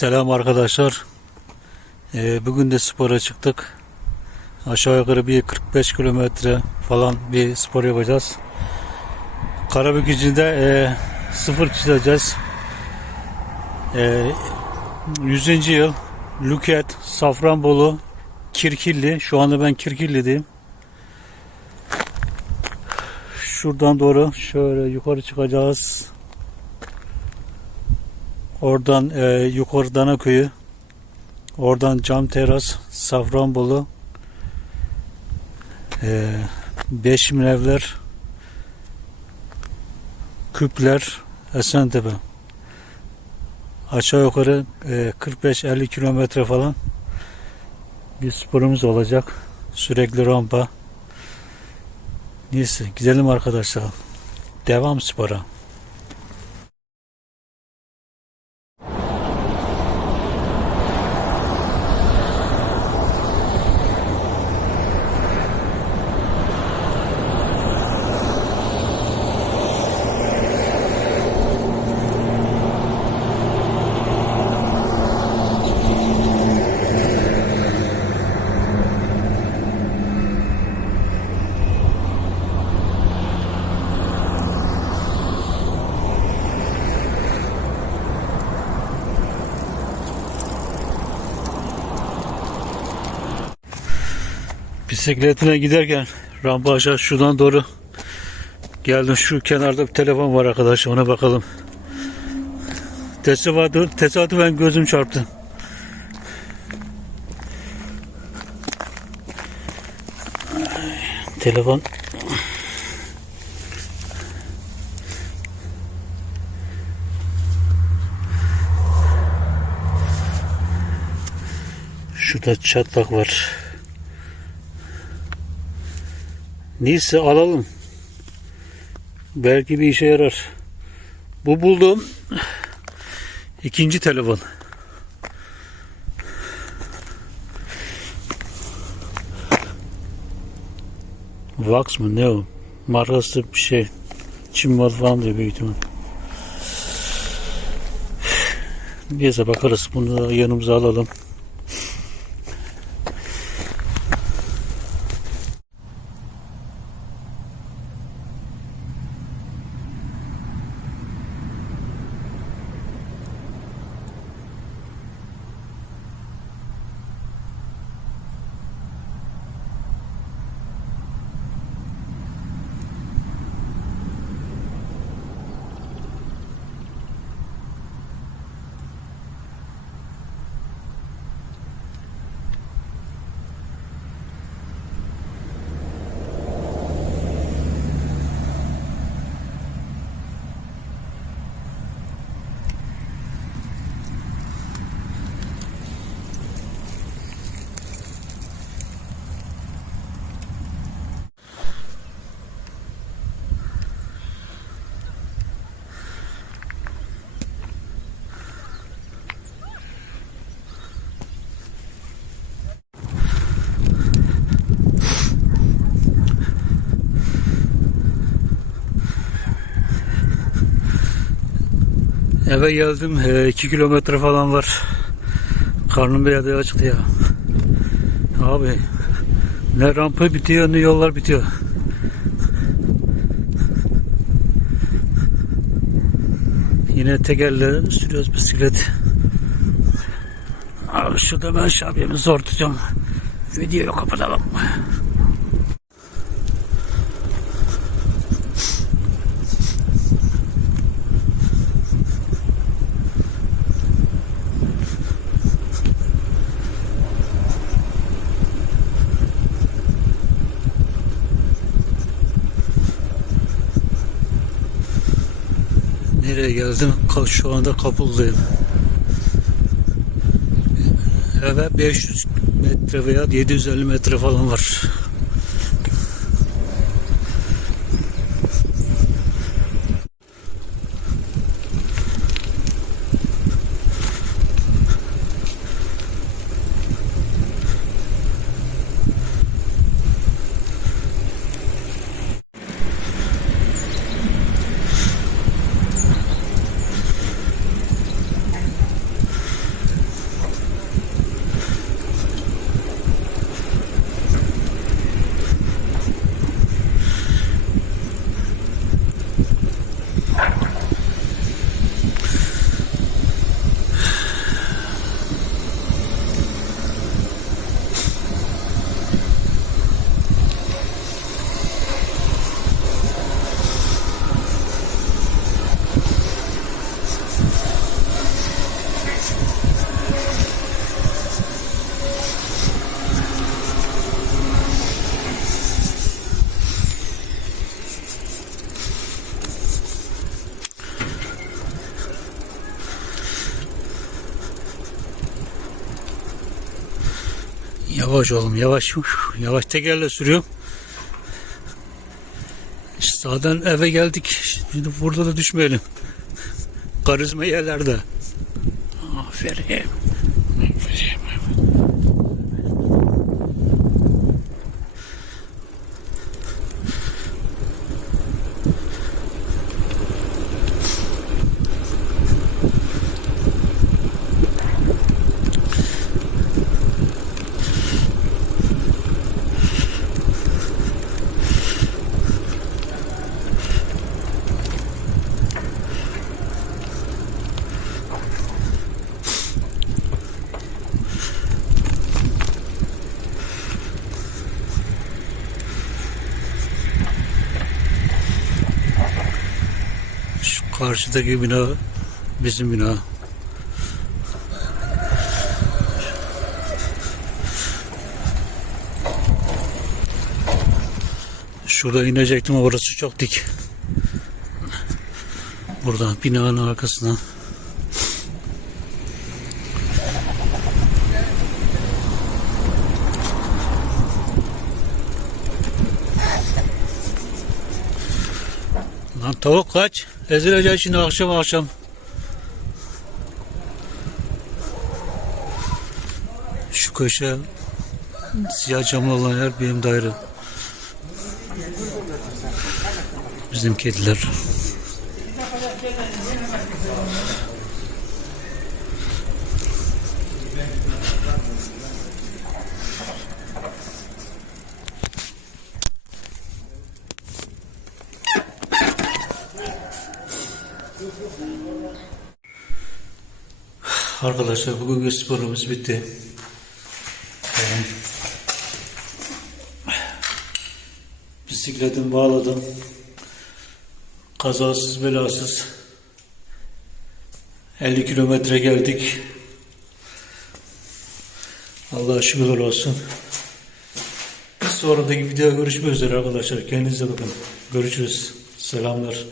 Selam arkadaşlar. Ee, bugün de spora çıktık. Aşağı yukarı bir 45 kilometre falan bir spor yapacağız. Karabükücü'de e, sıfır çizeceğiz. E, 100. yıl Lüket, Safranbolu, Kirkilli. Şu anda ben Kirkilli'deyim. Şuradan doğru şöyle yukarı çıkacağız. Oradan e, yukarı Danaköy'ü, oradan Cam Teras, Safranbolu, e, Beşimlevler, Küpler, Esentepe. Aşağı yukarı e, 45-50 kilometre falan bir sporumuz olacak. Sürekli rampa. Neyse gidelim arkadaşlar. Devam spora. Bisikletine giderken rampa aşağı şuradan doğru geldim. Şu kenarda bir telefon var arkadaşlar ona bakalım. Tesadüfen, tesadüfen gözüm çarptı. Telefon Şurada çatlak var. Neyse alalım. Belki bir işe yarar. Bu bulduğum ikinci telefon. Vax mı ne o? Markası bir şey. Çin malı falan diyor büyük ihtimal. Neyse bakarız. Bunu yanımıza alalım. Eve geldim. 2 kilometre falan var. Karnım bir yerde acıktı ya. Abi ne rampa bitiyor ne yollar bitiyor. Yine tekerle sürüyoruz bisiklet. Abi şurada ben şabiyemi zor tutuyorum. Videoyu kapatalım. Nereye geldim? Şu anda Kapuldayım. Eve 500 metre veya 750 metre falan var. Yavaş oğlum yavaş. Yavaş tekerle sürüyorum. İşte sağdan eve geldik. Şimdi burada da düşmeyelim. Karizma yerlerde. Aferin. Şu karşıdaki bina bizim bina. Şurada inecektim ama orası çok dik. Buradan binanın arkasından. Tavuk kaç? Ezilecek şimdi akşam akşam. Şu köşe siyah camlı olan yer benim daire. Bizim kediler. Arkadaşlar bugün sporumuz bitti. Ee, Bisikletimi bağladım. Kazasız belasız 50 kilometre geldik. Allah'a şükürler olsun. Sonraki videoda görüşmek üzere arkadaşlar. Kendinize bakın. Görüşürüz. Selamlar.